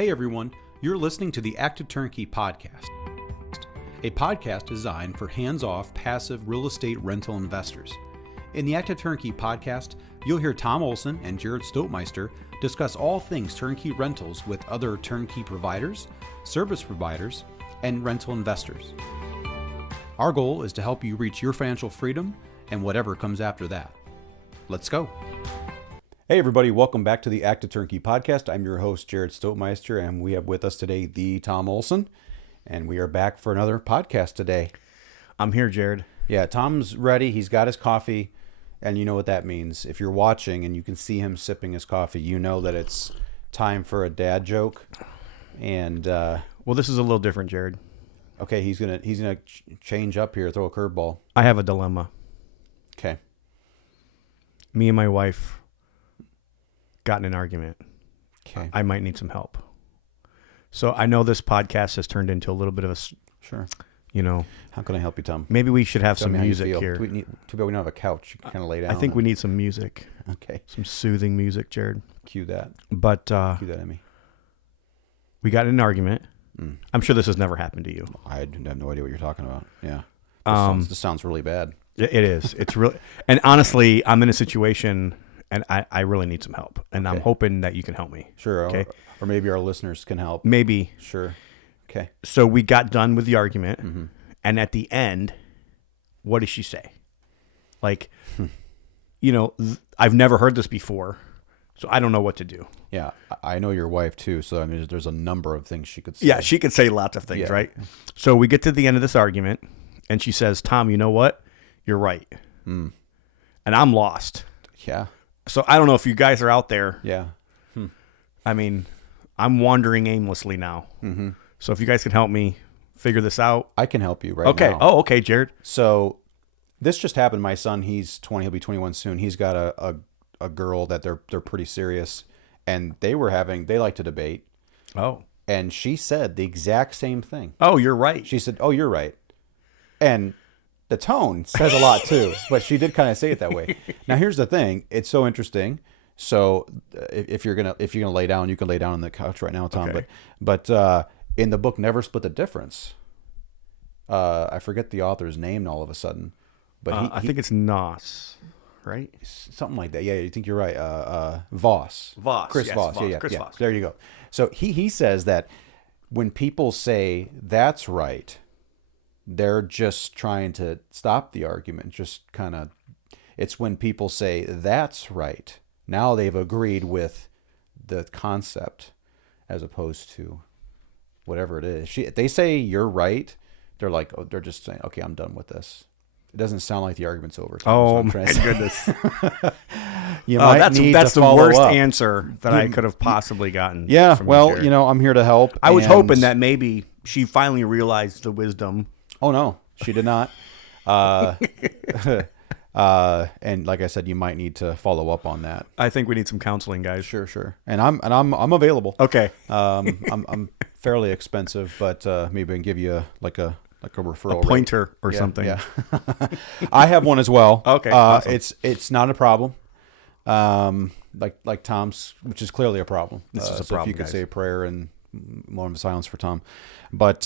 Hey everyone, you're listening to the Active Turnkey Podcast, a podcast designed for hands-off, passive real estate rental investors. In the Active Turnkey Podcast, you'll hear Tom Olson and Jared Stoutmeister discuss all things turnkey rentals with other turnkey providers, service providers, and rental investors. Our goal is to help you reach your financial freedom and whatever comes after that. Let's go. Hey everybody, welcome back to the Active Turnkey Podcast. I'm your host, Jared Stoutmeister, and we have with us today the Tom Olson, and we are back for another podcast today. I'm here, Jared. Yeah, Tom's ready. He's got his coffee, and you know what that means. If you're watching and you can see him sipping his coffee, you know that it's time for a dad joke. And well, this is a little different, Jared. Okay, he's gonna change up here, throw a curveball. I have a dilemma. Okay. Me and my wife got in an argument. Okay. I might need some help. So I know this podcast has turned into a little bit of a, Sure. you know. How can I help you, Tom? Maybe we should have Tell some me how you music feel. here. Too bad we don't have a couch. You can kind of lay down. I think we need some music. Okay. Some soothing music, Jared. Cue that. But Cue that, Emmy. we got in an argument. I'm sure this has never happened to you. I have no idea what you're talking about. Yeah. This sounds really bad. It is. It's really, and honestly, I'm in a situation and I really need some help. And Okay. I'm hoping that you can help me. Sure. Okay. Or maybe our listeners can help. Maybe. Sure. Okay. So we got done with the argument. And at the end, what does she say? Like, you know, I've never heard this before. So I don't know what to do. Yeah. I know your wife too. So I mean, there's a number of things she could say. Yeah, she could say lots of things, Yeah. right? So we get to the end of this argument, and she says, Tom, you know what? You're right. And I'm lost. Yeah. So I don't know if you guys are out there. Yeah. I mean, I'm wandering aimlessly now. So if you guys can help me figure this out. I can help you right Okay. now. Oh, okay, Jared. So this just happened. My son, he's 20. He'll be 21 soon. He's got a girl that they're pretty serious, and they like to debate. Oh. And she said the exact same thing. Oh, you're right. She said, "Oh, you're right," and the tone says a lot too. But she did kind of say it that way. Now, here's the thing: it's so interesting. So, if you're gonna lay down, you can lay down on the couch right now, Tom. Okay. But in the book, Never Split the Difference. I forget the author's name all of a sudden, but I think it's Nos, right? something like that. Yeah, you think you're right. Voss. Chris yes, Voss. Voss. Yeah. Chris Voss. There you go. So he says that when people say that's right, they're just trying to stop the argument. Just kind of, it's when people say that's right. Now they've agreed with the concept as opposed to whatever it is. They say you're right. They're like, oh, they're just saying, okay, I'm done with this. It doesn't sound like the argument's over. Oh my goodness. That's the worst answer that I could have possibly gotten. Yeah, from well, Jared. you know, I'm here to help. I was hoping that maybe she finally realized the wisdom. Oh no, she did not. And like I said, you might need to follow up on that. I think we need some counseling, guys. Sure. And I'm available. Okay. I'm fairly expensive, but maybe I can give you a referral, A pointer rate. or something. Yeah. I have one as well. Okay. Awesome. It's not a problem. Like Tom's, which is clearly a problem. This is a so problem, if you could guys. say a prayer and moment of silence for Tom. But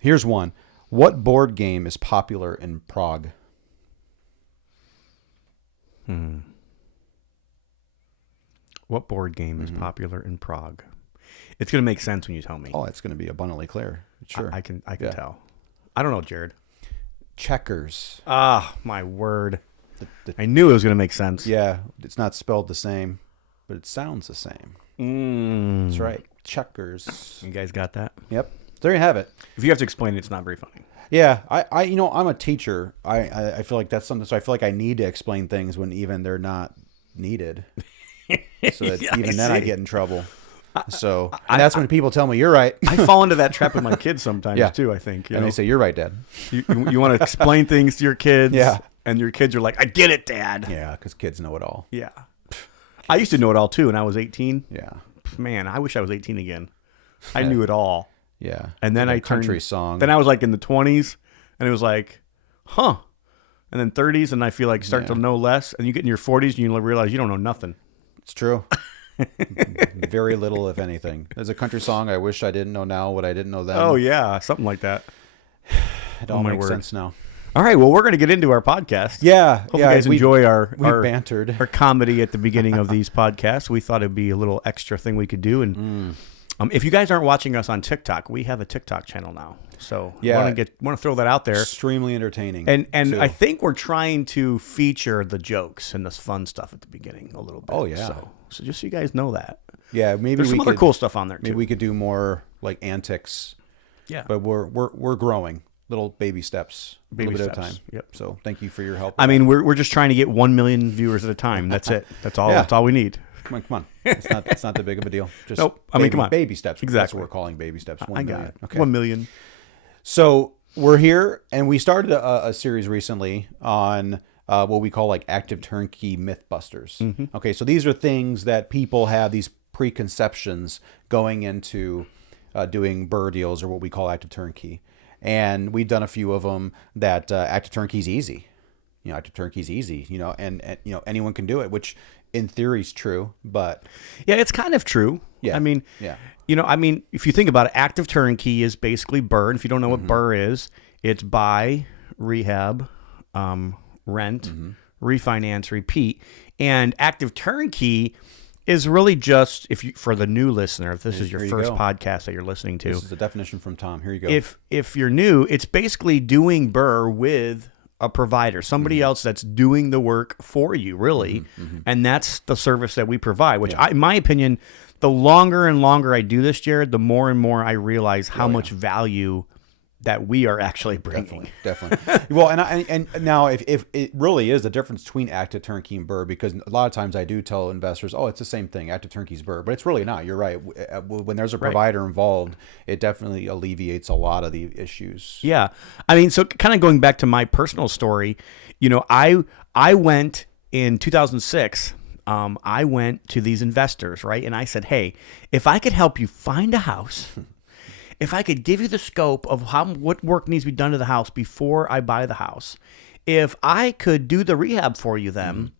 here's one. What board game is popular in Prague? What board game is popular in Prague? It's going to make sense when you tell me. Oh, it's going to be abundantly clear. Sure. I can Yeah. tell. I don't know, Jared. Checkers. Ah, my word. I knew it was going to make sense. Yeah, it's not spelled the same, but it sounds the same. That's right. Checkers. You guys got that? Yep. There you have it. If you have to explain it, it's not very funny. Yeah, I'm a teacher. I feel like that's something. So I feel like I need to explain things when even they're not needed. So that Yeah, even I then I see. get in trouble. So and that's when people tell me you're right, I fall into that trap with my kids sometimes Yeah. too, I think. You and know? they say you're right, Dad. You want to explain things to your kids. Yeah. And your kids are like, I get it, Dad. Yeah, because kids know it all. Yeah. I used to know it all too when I was 18. Yeah, Man, I wish I was 18 again. I knew it all. yeah. And then Like I a country turned, song. Then I was like in the 20s, and it was like, huh. And then 30s, and I feel like start to know less. And you get in your 40s, and you realize you don't know nothing. It's true. Very little, if anything. There's a country song, I wish I didn't know now what I didn't know then. Oh, yeah, something like that. It all makes sense now. All right, well, we're going to get into our podcast. Yeah. Hope you guys enjoy our bantered. Our comedy at the beginning of these podcasts. We thought it'd be a little extra thing we could do. And if you guys aren't watching us on TikTok, we have a TikTok channel now. So want to throw that out there. Extremely entertaining. And I think we're trying to feature the jokes and this fun stuff at the beginning a little bit. Oh, yeah. So just so you guys know that. Yeah, maybe there's some other cool stuff on there too. Maybe we could do more like antics. Yeah. But we're growing. Little baby steps. Baby bit steps. Of time. Yep. So thank you for your help. I mean, we're just trying to get 1 million viewers at a time. That's it. That's all. That's all we need. Come on. It's not that big of a deal. Just nope. I mean, come on. Baby steps. Exactly. That's what we're calling baby steps. 1 million. I got it. Okay. 1 million. So we're here, and we started a series recently on what we call like active turnkey mythbusters. Mm-hmm. Okay, so these are things that people have these preconceptions going into doing BRRRR deals, or what we call active turnkey. And we've done a few of them that active turnkey is easy. Active turnkey is easy, and anyone can do it, which in theory is true, but yeah, it's kind of true. Yeah. I mean, yeah. If you think about it, active turnkey is basically BRRRR. And if you don't know what BRRRR is, it's buy, rehab, rent, refinance, repeat. And active turnkey is really just, for the new listener, if this is your first podcast that you're listening to. This is the definition from Tom. Here you go. If you're new, it's basically doing BRRRR with a provider, somebody else that's doing the work for you, really. And that's the service that we provide, which in my opinion, the longer and longer I do this, Jared, the more and more I realize how much value that we are actually bringing. Definitely. Well, and now if it really is the difference between active turnkey and BRRRR, because a lot of times I do tell investors, it's the same thing, active turnkey is BRRRR, but it's really not. You're right. When there's a provider involved, it definitely alleviates a lot of the issues. Yeah. I mean, so kind of going back to my personal story, I went in 2006, I went to these investors, right? And I said, hey, if I could help you find a house, if I could give you the scope of what work needs to be done to the house before I buy the house, if I could do the rehab for you then,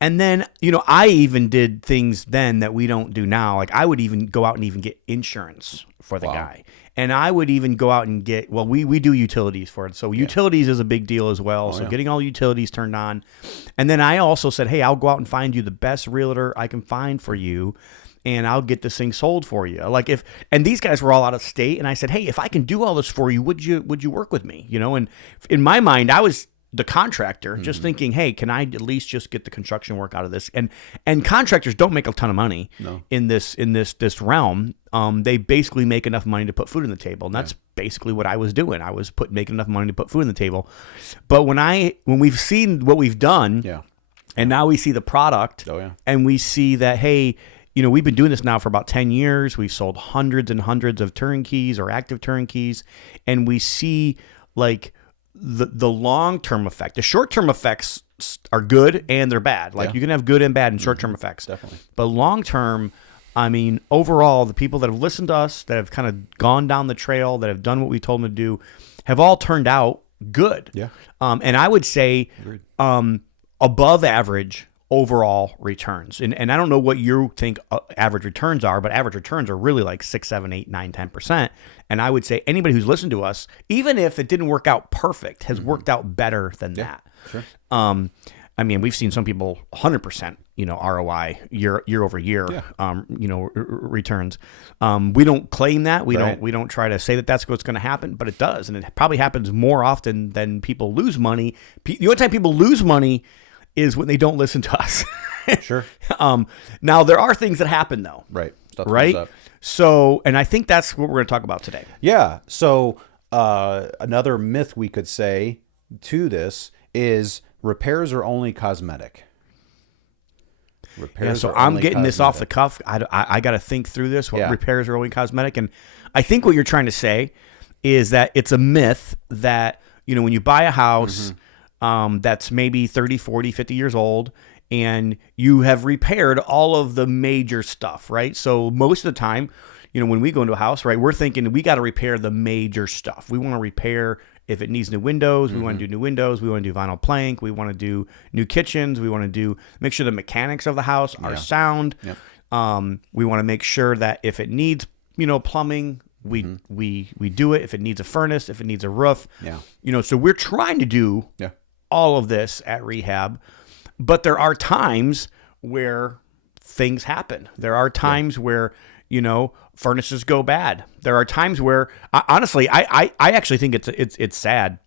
and then, I even did things then that we don't do now. Like I would even go out and even get insurance for the guy. And I would even go out and get, we do utilities for it. So utilities is a big deal as well. Getting all utilities turned on. And then I also said, hey, I'll go out and find you the best realtor I can find for you. And I'll get this thing sold for you. And these guys were all out of state. And I said, hey, if I can do all this for you, would you work with me? And in my mind, I was the contractor, just thinking, hey, can I at least just get the construction work out of this? And contractors don't make a ton of money in this realm. They basically make enough money to put food on the table. And that's basically what I was doing. I was making enough money to put food on the table. But when we've seen what we've done, and now we see the product, and we see that, hey, we've been doing this now for about 10 years. We've sold hundreds and hundreds of turnkeys or active turnkeys, and we see like the long-term effect. The short-term effects are good and they're bad. You can have good and bad and short-term effects. Definitely. But long-term, I mean, overall, the people that have listened to us, that have kind of gone down the trail, that have done what we told them to do, have all turned out good. Yeah. And I would say above average overall returns. And I don't know what you think average returns are, but average returns are really like 6, 7, 8, 9, 10%. And I would say anybody who's listened to us, even if it didn't work out perfect, has worked out better than that. Sure. I mean, we've seen some people 100%, ROI year over year, returns. We don't claim that. We don't try to say that that's what's going to happen, but it does. And it probably happens more often than people lose money. The only time people lose money is when they don't listen to us. Sure. Now there are things that happen though. Right. Stuff right. Comes up. So, and I think that's what we're going to talk about today. Yeah. So, another myth we could say to this is repairs are only cosmetic. So I'm getting this off the cuff. I got to think through this. What repairs are only cosmetic. And I think what you're trying to say is that it's a myth that, when you buy a house, that's maybe 30, 40, 50 years old, and you have repaired all of the major stuff, right? So most of the time, when we go into a house, right, we're thinking we got to repair the major stuff. We want to repair if it needs new windows. We want to do new windows. We want to do vinyl plank. We want to do new kitchens. We want to make sure the mechanics of the house are sound. Yep. We want to make sure that if it needs, plumbing, we do it. If it needs a furnace, if it needs a roof, so we're trying to do all of this at rehab, but there are times where things happen. There are times where, furnaces go bad. There are times where, honestly, I actually think it's sad.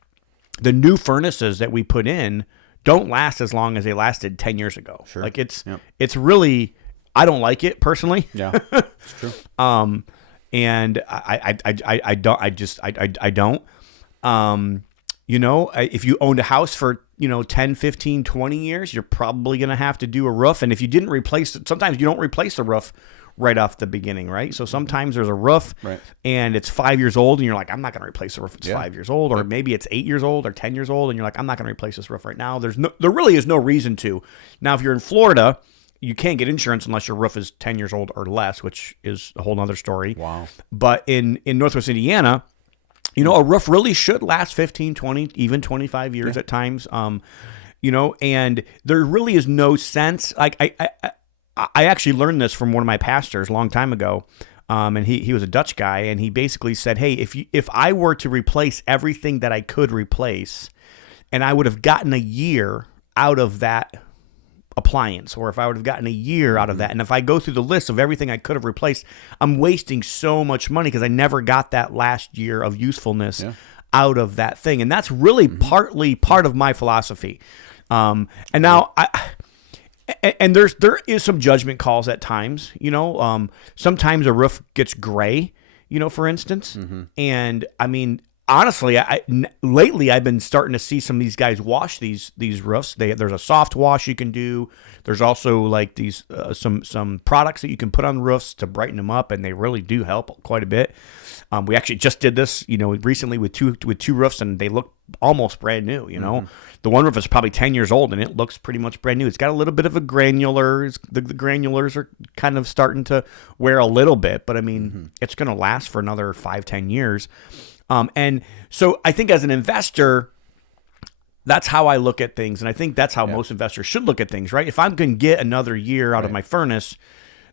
The new furnaces that we put in don't last as long as they lasted 10 years ago. Sure. Like it's really, I don't like it personally. Yeah, it's true. And I don't. If you owned a house for 10, 15, 20 years, you're probably going to have to do a roof. And if you didn't replace it, sometimes you don't replace the roof right off the beginning, right? So sometimes there's a roof and it's 5 years old and you're like, I'm not going to replace the roof. It's 5 years old, or maybe it's 8 years old or 10 years old. And you're like, I'm not going to replace this roof right now. There really is no reason to. Now, if you're in Florida, you can't get insurance unless your roof is 10 years old or less, which is a whole nother story. Wow. But in Northwest Indiana, a roof really should last 15, 20, even 25 years at times. And there really is no sense. Like I actually learned this from one of my pastors a long time ago. And he was a Dutch guy, and he basically said, hey, if I were to replace everything that I could replace, and I would have gotten a year out of that appliance, or if I would have gotten a year out of that, and if I go through the list of everything I could have replaced, I'm wasting so much money because I never got that last year of usefulness out of that thing. And that's really partly part of my philosophy. And now there is some judgment calls at times. Sometimes a roof gets gray, for instance. And I mean, honestly, lately I've been starting to see some of these guys wash these roofs. There's a soft wash you can do. There's also like these some products that you can put on roofs to brighten them up, and they really do help quite a bit. We actually just did this, recently with two roofs, and they look almost brand new. The one roof is probably 10 years old, and it looks pretty much brand new. It's got a little bit of a granular. The granulars are kind of starting to wear a little bit, but I mean, it's going to last for another 5-10 years. And so I think as an investor, that's how I look at things. And I think that's how most investors should look at things, right? If I'm going to get another year out of my furnace,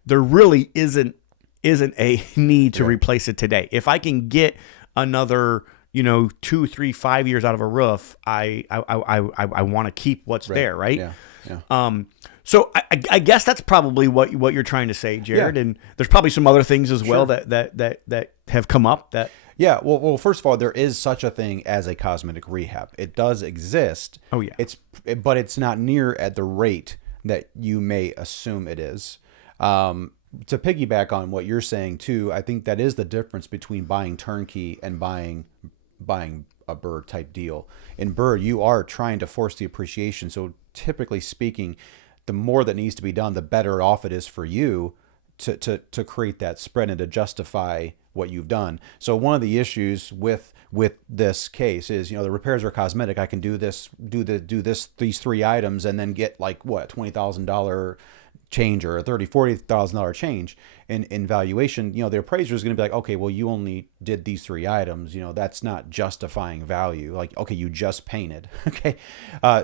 there really isn't a need to replace it today. If I can get another, 2, 3, 5 years out of a roof, I want to keep what's there, right? Yeah. So I guess that's probably what you're trying to say, Jared. And there's probably some other things as well that have come up that. Yeah, well, first of all, there is such a thing as a cosmetic rehab. It does exist. Oh yeah. But it's not near at the rate that you may assume it is. To piggyback on what you're saying too, I think that is the difference between buying turnkey and buying a BRRRR type deal. In BRRRR, you are trying to force the appreciation. So typically speaking, the more that needs to be done, the better off it is for you to create that spread and to justify what you've done. So one of the issues with this case is, the repairs are cosmetic. I can do these 3 items and then get like what, $20,000 change or a $30,000-$40,000 change in valuation. The appraiser is going to be like, okay, well, you only did these 3 items. That's not justifying value. Like, okay, you just painted. Okay,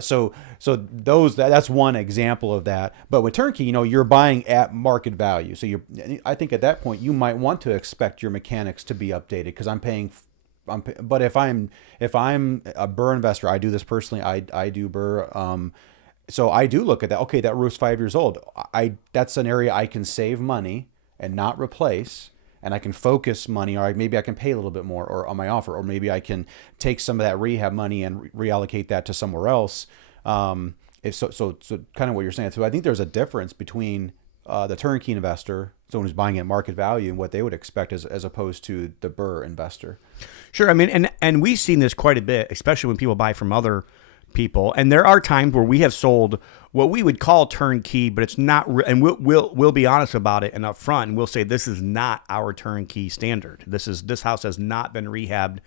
so that's one example of that. But with turnkey, you're buying at market value. So I think at that point you might want to expect your mechanics to be updated because I'm paying. But if I'm a BRRRR investor, I do this personally. I do BRRRR. So I do look at that. Okay, that roof's 5 years old. That's an area I can save money and not replace, and I can focus money, or maybe I can pay a little bit more or on my offer, or maybe I can take some of that rehab money and reallocate that to somewhere else. So kind of what you're saying. So I think there's a difference between the turnkey investor, someone who's buying at market value, and what they would expect as opposed to the BRRRR investor. Sure. I mean, and we've seen this quite a bit, especially when people buy from other people. And there are times where we have sold what we would call turnkey, but it's not. And we'll be honest about it and up front, and we'll say this is not our turnkey standard. This house has not been rehabbed,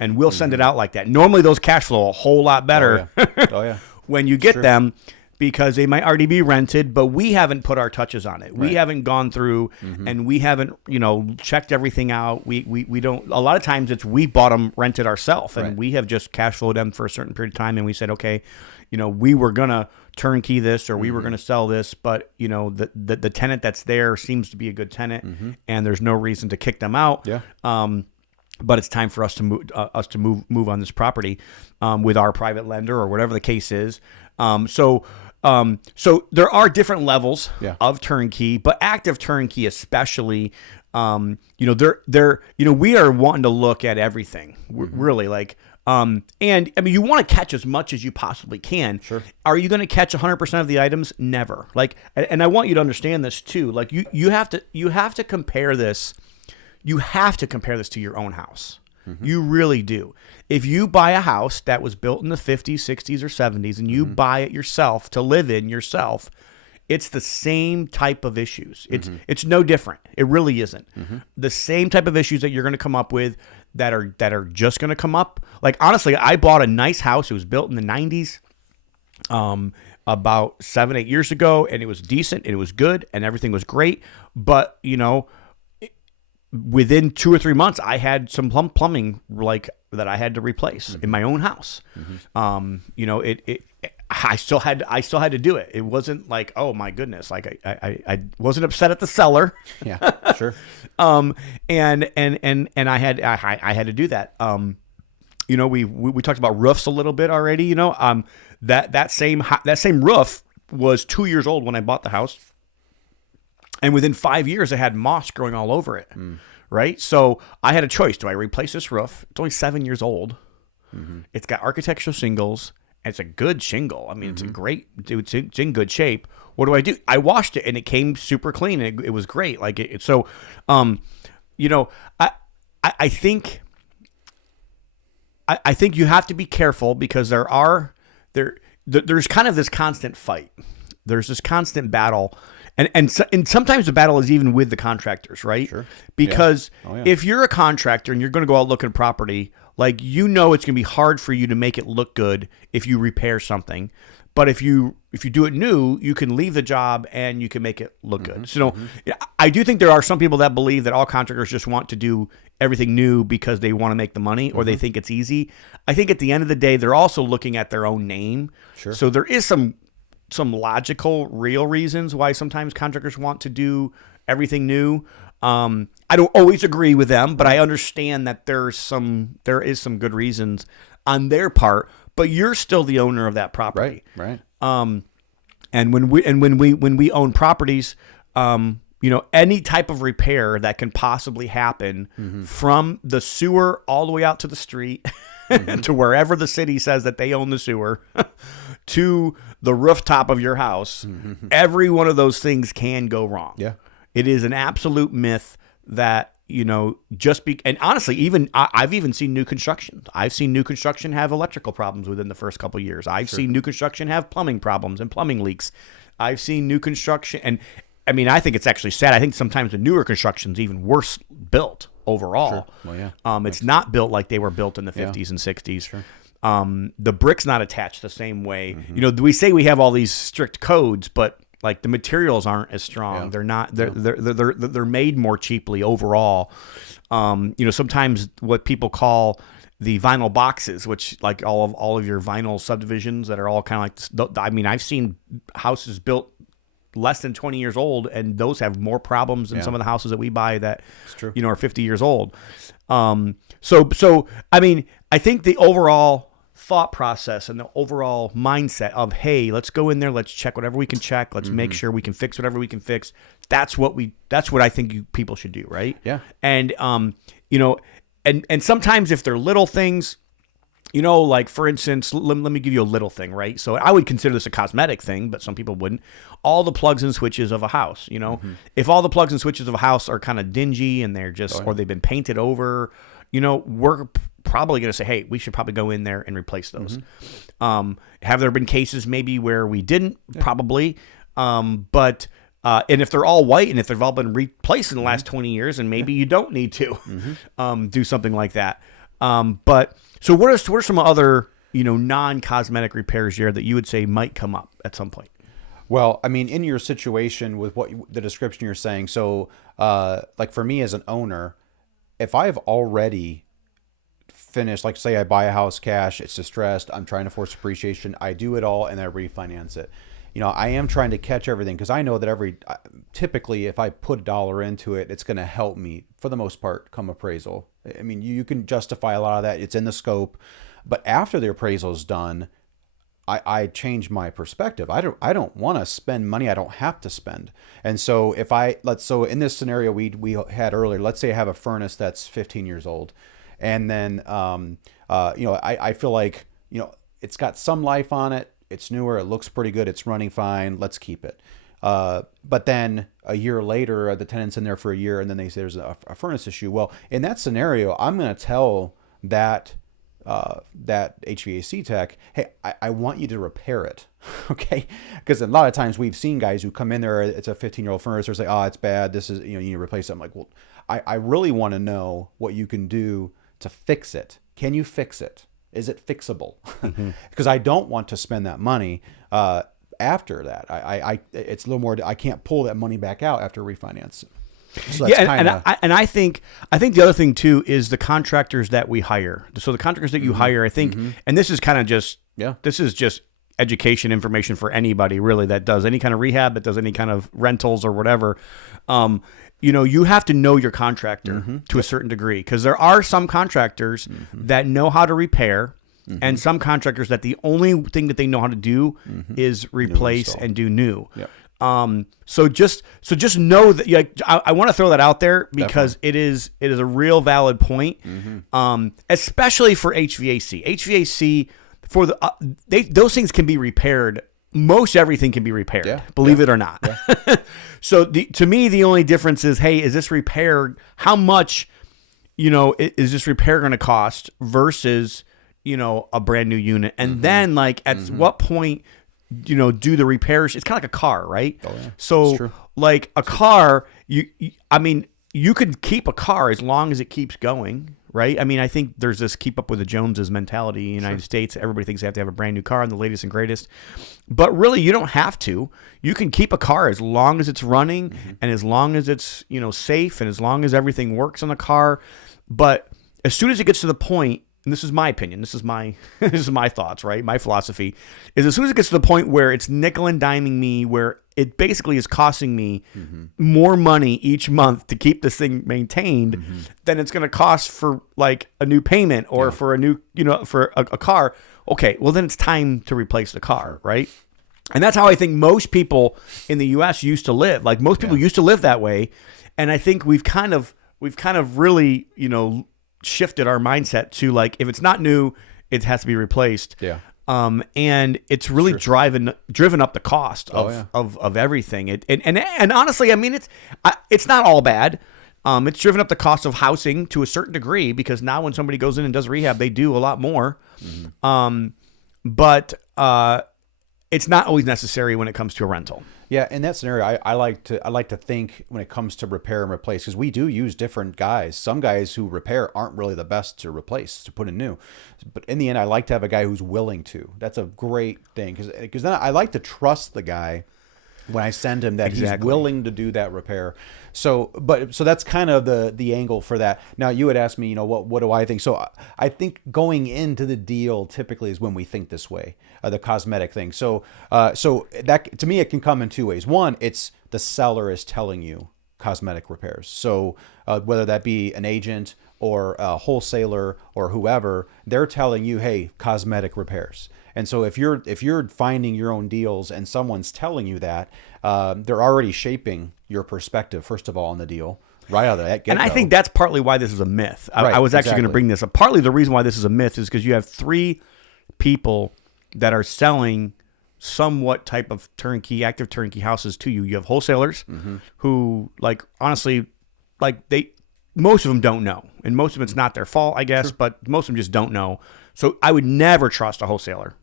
and we'll send it out like that. Normally, those cash flow a whole lot better. Oh yeah. When you get them, because they might already be rented, but we haven't put our touches on it. We haven't gone through and we haven't, checked everything out. We don't, a lot of times we bought them rented ourselves, and we have just cash flowed them for a certain period of time. And we said, okay, we were going to turnkey this, or we were going to sell this, but the tenant that's there seems to be a good tenant, and there's no reason to kick them out. Yeah. But it's time for us to move on this property with our private lender or whatever the case is. So there are different levels of turnkey, but active turnkey especially. We are wanting to look at everything, really, like. And I mean, you want to catch as much as you possibly can. Sure. Are you going to catch 100% of the items? Never. Like, and I want you to understand this too. Like, you have to compare this. You have to compare this to your own house. You really do. If you buy a house that was built in the 50s, 60s, or 70s, and you buy it yourself to live in yourself, it's the same type of issues. It's no different. It really isn't. The same type of issues that you're going to come up with that are just going to come up. Like, honestly, I bought a nice house. It was built in the 90s, about 7-8 years ago, and it was decent and it was good and everything was great. But within 2 or 3 months, I had some plumbing like that I had to replace in my own house. I still had to do it. It wasn't like, oh my goodness, like I wasn't upset at the seller. Yeah, sure. And I had to do that. We talked about roofs a little bit already. That same roof was 2 years old when I bought the house, and within 5 years, it had moss growing all over it. Right, so I had a choice: do I replace this roof? It's only 7 years old. It's got architectural shingles. It's a good shingle. I mean, it's it's in good shape. What do I do? I washed it and it came super clean. And it was great. Like I think you have to be careful because there's kind of this constant fight. There's this constant battle. And sometimes the battle is even with the contractors, right? Sure. Because if you're a contractor and you're going to go out looking at property, like, it's going to be hard for you to make it look good if you repair something. But if you do it new, you can leave the job and you can make it look good. So I do think there are some people that believe that all contractors just want to do everything new because they want to make the money or they think it's easy. I think at the end of the day, they're also looking at their own name. Sure. So there is some logical, real reasons why sometimes contractors want to do everything new. I don't always agree with them, but I understand that there is some good reasons on their part. But you're still the owner of that property, right? And when we own properties, any type of repair that can possibly happen from the sewer all the way out to the street, to wherever the city says that they own the sewer, to the rooftop of your house, every one of those things can go wrong. Yeah. It is an absolute myth that, and honestly, even I've even seen new construction. I've seen new construction have electrical problems within the first couple of years. I've seen new construction have plumbing problems and plumbing leaks. I've seen new construction, and I mean, I think it's actually sad. I think sometimes the newer construction's even worse built overall. Sure. Well, yeah. It's not built like they were built in the 50s and 60s. Sure. The brick's not attached the same way. We say we have all these strict codes, but like the materials aren't as strong. Yeah. They're not. They're made more cheaply overall. Sometimes what people call the vinyl boxes, which like all of your vinyl subdivisions that are all kind of like this. I mean, I've seen houses built less than 20 years old, and those have more problems than some of the houses that we buy that are 50 years old. So I mean, I think the overall thought process and the overall mindset of, hey, let's go in there, let's check whatever we can check, let's make sure we can fix whatever we can fix. That's what I think people should do, right? Yeah. And and sometimes if they're little things, like for instance, let me give you a little thing, right? So I would consider this a cosmetic thing, but some people wouldn't. All the plugs and switches of a house, if all the plugs and switches of a house are kind of dingy and they're just, or they've been painted over, we're probably going to say, hey, we should probably go in there and replace those. Have there been cases maybe where we didn't? Probably. But and if they're all white and if they've all been replaced in the last 20 years, and maybe you don't need to do something like that. But so what are some other, non-cosmetic repairs here that you would say might come up at some point? Well, I mean, in your situation with the description you're saying, so like for me as an owner, if I have already finished, like say I buy a house cash, it's distressed, I'm trying to force appreciation, I do it all and I refinance it. I am trying to catch everything because I know that typically if I put $1 into it, it's going to help me for the most part come appraisal. I mean, you can justify a lot of that. It's in the scope, but after the appraisal is done, I change my perspective. I don't want to spend money I don't have to spend. And so so in this scenario we had earlier, let's say I have a furnace that's 15 years old, and then I feel like it's got some life on it. It's newer. It looks pretty good. It's running fine. Let's keep it. But then a year later, the tenant's in there for a year, and then they say there's a furnace issue. Well, in that scenario, I'm going to tell that HVAC tech, hey, I want you to repair it, okay? Because a lot of times we've seen guys who come in there, it's a 15-year-old furnace, they're like, oh, it's bad. This is, you need to replace it. I'm like, well, I really want to know what you can do to fix it. Can you fix it? Is it fixable? Because I don't want to spend that money after that. It's a little more. I can't pull that money back out after refinance. So that's I think the other thing too is the contractors that we hire. So the contractors that you hire, I think, and this is kind of just this is just education information for anybody really that does any kind of rehab, that does any kind of rentals or whatever. You have to know your contractor to a certain degree, because there are some contractors that know how to repair, and some contractors that the only thing that they know how to do is replace and do new. Yep. So just know that I want to throw that out there because Definitely. it is a real valid point. Especially for HVAC. HVAC for those things can be repaired. Most everything can be repaired, believe it or not. Yeah. So to me, the only difference is, hey, is this repair? How much, is this repair going to cost versus, a brand new unit? And then at what point, do the repairs? It's kind of like a car, right? Oh, yeah. So like a car, you could keep a car as long as it keeps going, right? I mean, I think there's this keep up with the Joneses mentality in the United States. Everybody thinks they have to have a brand new car and the latest and greatest. But really, you don't have to. You can keep a car as long as it's running and as long as it's, safe and as long as everything works on the car. But as soon as it gets to the point, and this is my opinion, this is my thoughts, right? My philosophy is, as soon as it gets to the point where it's nickel and diming me, where it basically is costing me more money each month to keep this thing maintained than it's going to cost for like a new payment or for a new, for a car. Okay, well then it's time to replace the car, right? And that's how I think most people in the U.S. used to live. Like most people used to live that way, and I think we've kind of really, shifted our mindset to like, if it's not new, it has to be replaced. Yeah. And it's really driven up the cost of everything. And honestly, I mean, it's not all bad. It's driven up the cost of housing to a certain degree, because now when somebody goes in and does rehab, they do a lot more. But it's not always necessary when it comes to a rental. Yeah, in that scenario, I like to think when it comes to repair and replace, because we do use different guys. Some guys who repair aren't really the best to replace, to put in new. But in the end, I like to have a guy who's willing to. That's a great thing, because then I like to trust the guy when I send him that he's willing to do that repair. So that's kind of the angle for that. Now, you had asked me, what do I think? So I think going into the deal typically is when we think this way, the cosmetic thing. So that, to me, it can come in two ways. One, it's the seller is telling you cosmetic repairs. So whether that be an agent or a wholesaler or whoever, they're telling you, hey, cosmetic repairs. And so if you're finding your own deals and someone's telling you that, they're already shaping your perspective, first of all, on the deal right out of that get-go. And I think that's partly why this is a myth. I was actually going to bring this up. Partly the reason why this is a myth is because you have three people that are selling somewhat type of active turnkey houses to you. You have wholesalers who, like, honestly, like most of them don't know, and most of it's not their fault, I guess, but most of them just don't know. So I would never trust a wholesaler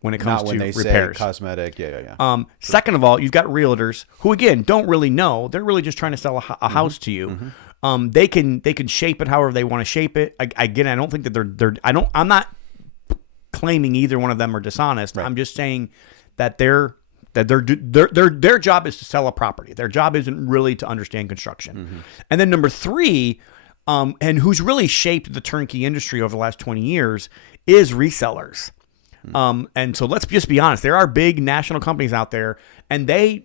when it comes to repairs. Not when they say cosmetic, yeah. Second of all, you've got realtors who, again, don't really know. They're really just trying to sell a house to you. They can shape it however they want to shape it. Again, I don't think that I'm not claiming either one of them are dishonest. Right. I'm just saying that their job is to sell a property. Their job isn't really to understand construction. And then number three, and who's really shaped the turnkey industry over the last 20 years, is resellers. And so let's just be honest. There are big national companies out there, and they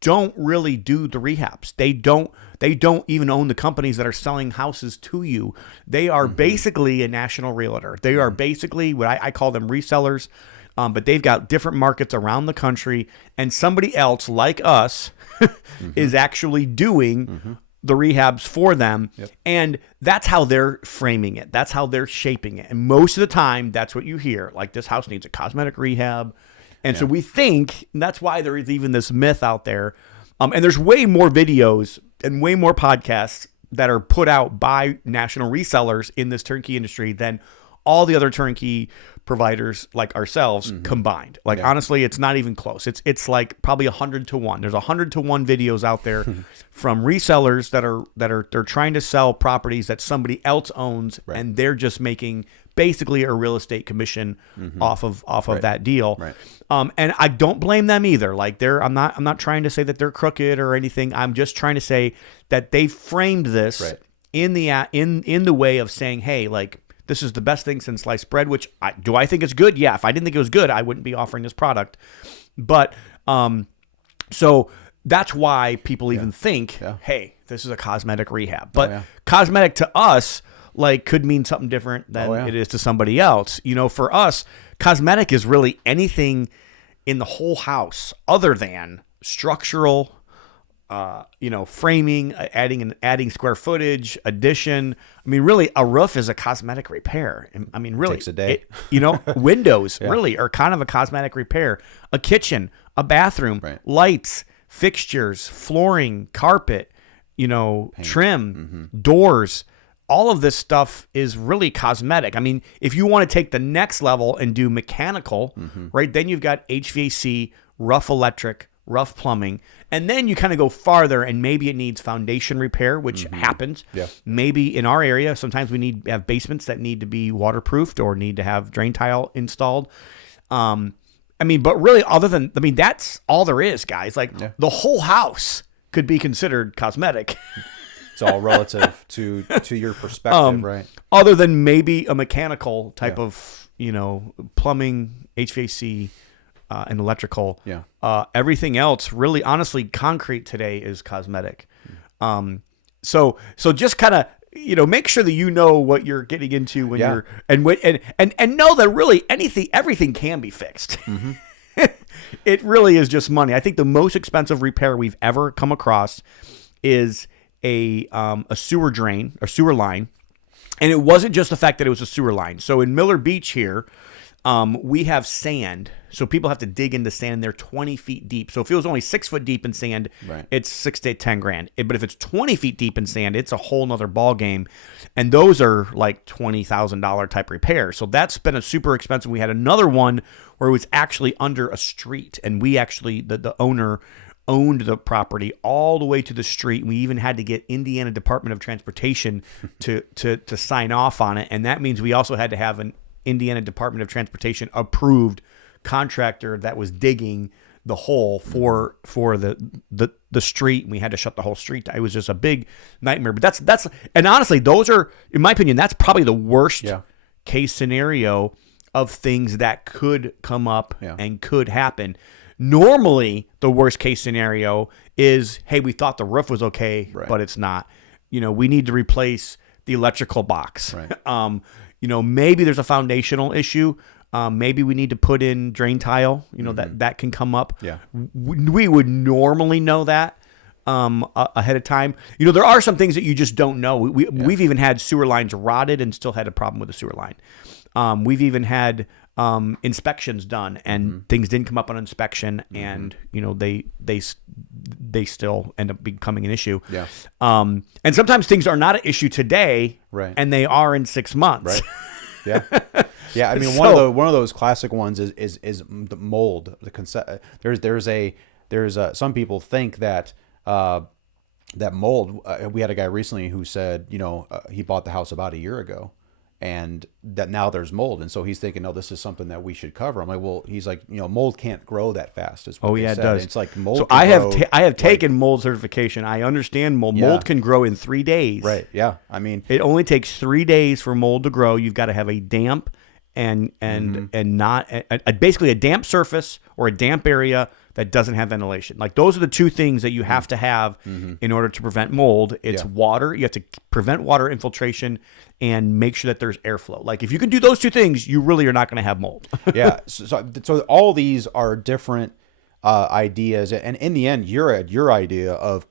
don't really do the rehabs. They don't even own the companies that are selling houses to you. They are basically a national realtor. They are basically what I call them resellers, but they've got different markets around the country, and somebody else like us is actually doing the rehabs for them. Yep. And that's how they're framing it. That's how they're shaping it. And most of the time, that's what you hear. Like, this house needs a cosmetic rehab. And so we think, and that's why there is even this myth out there. And there's way more videos and way more podcasts that are put out by national resellers in this turnkey industry than all the other turnkey providers like ourselves combined. Like, honestly, it's not even close. It's like probably 100 to 1. There's 100 to 1 videos out there from resellers they're trying to sell properties that somebody else owns, and they're just making basically a real estate commission off of that deal. Right. And I don't blame them either. Like, I'm not trying to say that they're crooked or anything. I'm just trying to say that they framed this in the way of saying, hey, like, this is the best thing since sliced bread, which do I think it's good? Yeah. If I didn't think it was good, I wouldn't be offering this product. But so that's why people even think, hey, this is a cosmetic rehab. But cosmetic to us, like, could mean something different than it is to somebody else. You know, for us, cosmetic is really anything in the whole house other than structural, framing, adding square footage, addition. I mean, really, a roof is a cosmetic repair. I mean, really, takes a day. Windows really are kind of a cosmetic repair. A kitchen, a bathroom, lights, fixtures, flooring, carpet, paint, trim, doors. All of this stuff is really cosmetic. I mean, if you want to take the next level and do mechanical, right, then you've got HVAC, rough electric, rough plumbing, and then you kind of go farther, and maybe it needs foundation repair, which happens. Yeah. Maybe in our area, sometimes we have basements that need to be waterproofed or need to have drain tile installed. But really, that's all there is, guys. Like, the whole house could be considered cosmetic. It's all relative to your perspective, right? Other than maybe a mechanical type of, plumbing, HVAC, and electrical. Yeah. Everything else, really, honestly, concrete today is cosmetic. So just kind of, make sure that you know what you're getting into when you're and know that really everything can be fixed. It really is just money. I think the most expensive repair we've ever come across is a sewer drain or sewer line. And it wasn't just the fact that it was a sewer line. So in Miller Beach here, we have sand. So people have to dig into sand. They're 20 feet deep. So if it was only 6 foot deep in sand, it's $6 to $10,000. But if it's 20 feet deep in sand, it's a whole nother ball game. And those are like $20,000 type repairs. So that's been a super expensive. We had another one where it was actually under a street, and we actually, the owner owned the property all the way to the street. We even had to get Indiana Department of Transportation to sign off on it. And that means we also had to have an Indiana Department of Transportation approved contractor that was digging the hole for the street, and we had to shut the whole street. It was just a big nightmare. But that's and honestly, those are, in my opinion, that's probably the worst case scenario of things that could come up and could happen. Normally, the worst case scenario is, hey, we thought the roof was okay, but it's not. We need to replace the electrical box. Right. Maybe there's a foundational issue. Maybe we need to put in drain tile, that can come up. Yeah. We would normally know that ahead of time. There are some things that you just don't know. We've even had sewer lines rotted and still had a problem with the sewer line. We've even had inspections done and things didn't come up on inspection, and they still end up becoming an issue. Yeah. And sometimes things are not an issue today, and they are in 6 months. Right. Yeah. Yeah, I mean, one of those classic ones is the mold. There's some people think that that mold. We had a guy recently who said, he bought the house about a year ago, and that now there's mold, and so he's thinking, no, this is something that we should cover. I'm like, well, he's like, mold can't grow that fast. Is what it does. It's like mold. So I have taken mold certification. I understand mold. Yeah. Mold can grow in 3 days. Right. Yeah. I mean, it only takes 3 days for mold to grow. You've got to have a damp and not basically a damp surface or a damp area that doesn't have ventilation. Like those are the two things that you have to have in order to prevent mold. It's water. You have to prevent water infiltration and make sure that there's airflow. Like if you can do those two things, you really are not going to have mold. Yeah. So all these are different ideas, and in the end, your idea of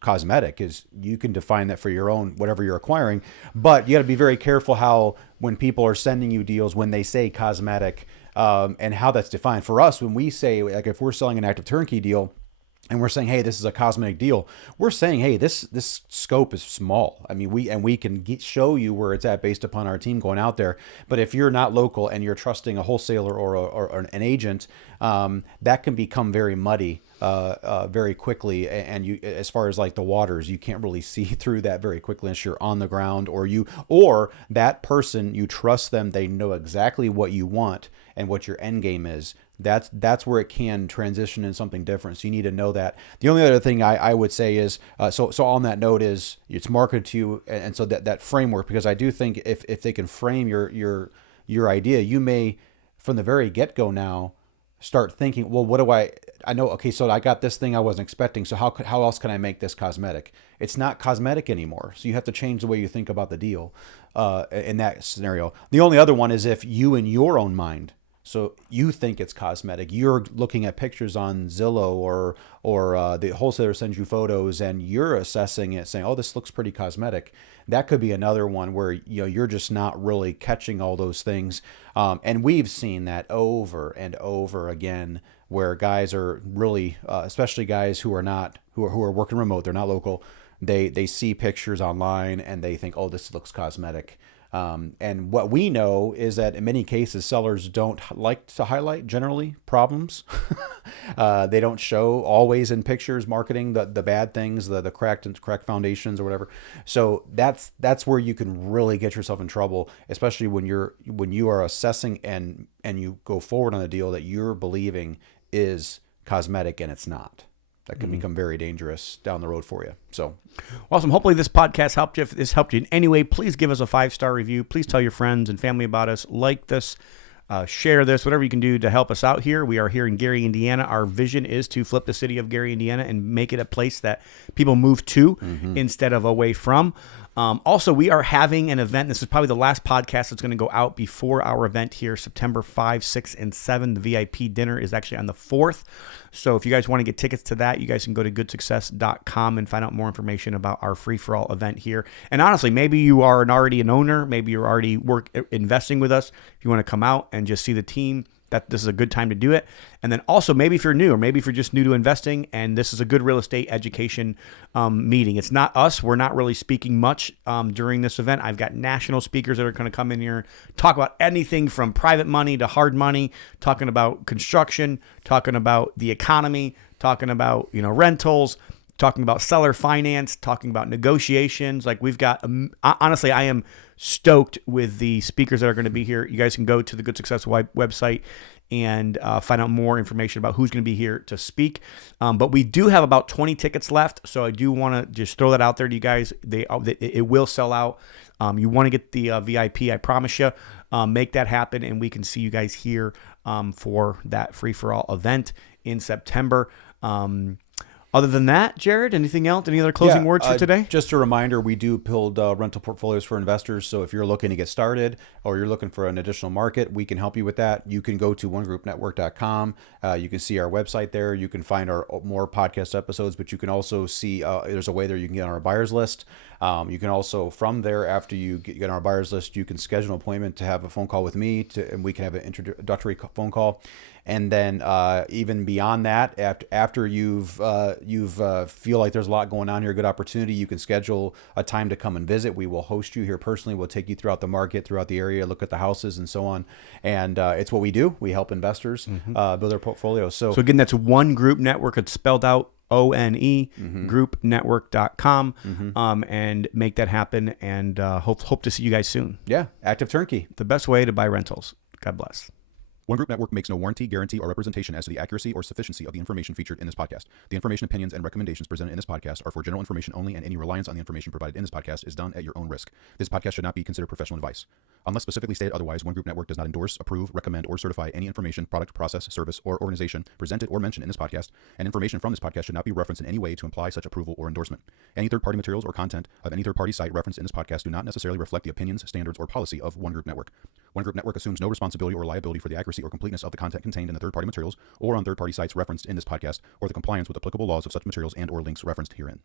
cosmetic is you can define that for your own whatever you're acquiring, but you got to be very careful how when people are sending you deals when they say cosmetic and how that's defined. For us, when we say, like, if we're selling an active turnkey deal and we're saying, hey, this is a cosmetic deal, we're saying, hey, this scope is small. I mean, we can show you where it's at based upon our team going out there. But if you're not local and you're trusting a wholesaler or an agent, that can become very muddy very quickly. And you, as far as like the waters, you can't really see through that very quickly unless you're on the ground, or that person, you trust them. They know exactly what you want and what your end game is. That's where it can transition into something different. So you need to know that. The only other thing I would say is, so on that note is it's marketed to you. And so that framework, because I do think if they can frame your idea, you may from the very get-go now start thinking, well, what do I know, okay, so I got this thing I wasn't expecting. So how else can I make this cosmetic? It's not cosmetic anymore. So you have to change the way you think about the deal in that scenario. The only other one is if you in your own mind, so you think it's cosmetic. You're looking at pictures on Zillow or the wholesaler sends you photos and you're assessing it saying, oh, this looks pretty cosmetic. That could be another one where you're just not really catching all those things. And we've seen that over and over again where guys are really, especially guys who are working remote, they're not local. They see pictures online and they think, oh, this looks cosmetic. And what we know is that in many cases, sellers don't like to highlight generally problems. They don't show always in pictures marketing the bad things, the cracked foundations or whatever. So that's where you can really get yourself in trouble, especially when you are assessing and you go forward on a deal that you're believing is cosmetic and it's not. That can become very dangerous down the road for you. So awesome. Hopefully this podcast helped you. If this helped you in any way, please give us a 5-star review. Please tell your friends and family about us. Like this, share this, whatever you can do to help us out here. We are here in Gary, Indiana. Our vision is to flip the city of Gary, Indiana and make it a place that people move to instead of away from. Also, we are having an event. This is probably the last podcast that's going to go out before our event here, September 5, 6, and 7. The VIP dinner is actually on the 4th. So if you guys want to get tickets to that, you guys can go to goodsuccess.com and find out more information about our free-for-all event here. And honestly, maybe you are already an owner. Maybe you're already investing with us. If you want to come out and just see the team, that this is a good time to do it. And then also maybe if you're new or maybe if you're just new to investing and this is a good real estate education meeting. It's not us. We're not really speaking much during this event. I've got national speakers that are going to come in here, talk about anything from private money to hard money, talking about construction, talking about the economy, talking about, rentals, talking about seller finance, talking about negotiations. Like we've got, honestly, I am stoked with the speakers that are going to be here. You guys can go to the Good Success website and find out more information about who's going to be here to speak. But we do have about 20 tickets left. So I do want to just throw that out there to you guys. It will sell out. You want to get the VIP, I promise you. Make that happen and we can see you guys here for that free-for-all event in September. Other than that, Jared, anything else? Any other closing words for today? Just a reminder, we do build rental portfolios for investors. So if you're looking to get started or you're looking for an additional market, we can help you with that. You can go to onegroupnetwork.com. You can see our website there. You can find our more podcast episodes, but you can also see there's a way there you can get on our buyers list. You can also, from there, after you get on our buyers list, you can schedule an appointment to have a phone call with me, and we can have an introductory phone call. And then even beyond that, after you've feel like there's a lot going on here, a good opportunity, you can schedule a time to come and visit. We will host you here personally. We'll take you throughout the market, throughout the area, look at the houses and so on. And it's what we do. We help investors build their portfolios. So again, that's One Group Network. It's spelled out ONE, groupnetwork.com, and make that happen. And hope to see you guys soon. Yeah, Active Turnkey. The best way to buy rentals. God bless. One Group Network makes no warranty, guarantee, or representation as to the accuracy or sufficiency of the information featured in this podcast. The information, opinions, and recommendations presented in this podcast are for general information only, and any reliance on the information provided in this podcast is done at your own risk. This podcast should not be considered professional advice. Unless specifically stated otherwise, One Group Network does not endorse, approve, recommend, or certify any information, product, process, service, or organization presented or mentioned in this podcast, and information from this podcast should not be referenced in any way to imply such approval or endorsement. Any third-party materials or content of any third-party site referenced in this podcast do not necessarily reflect the opinions, standards, or policy of One Group Network. One Group Network assumes no responsibility or liability for the accuracy or completeness of the content contained in the third-party materials or on third-party sites referenced in this podcast, or the compliance with applicable laws of such materials and or links referenced herein.